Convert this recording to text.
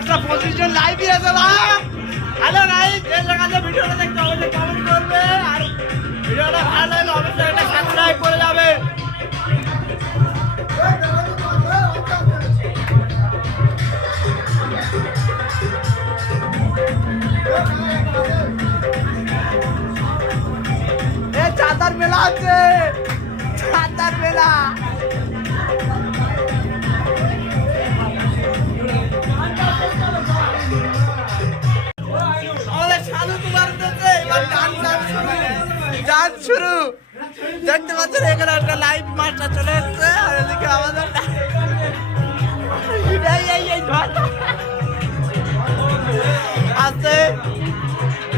একটা 25 জন লাইভই আছে ভাই। হ্যালো গাইস, যে জায়গাতে ভিডিওটা দেখতে অবশ্যই কমেন্ট করবে আর ভিডিওটা ভালো লাগলে অবশ্যই একটা সাবস্ক্রাইব করে যাবে। এ চাঁদার মেলা আছে, চাঁদার মেলা। ডান্স শুরু দেখতে পাচ্ছেন, এখানে একটা লাইভ মাস্টার চলে এসছে আর এদিকে আমাদের আছে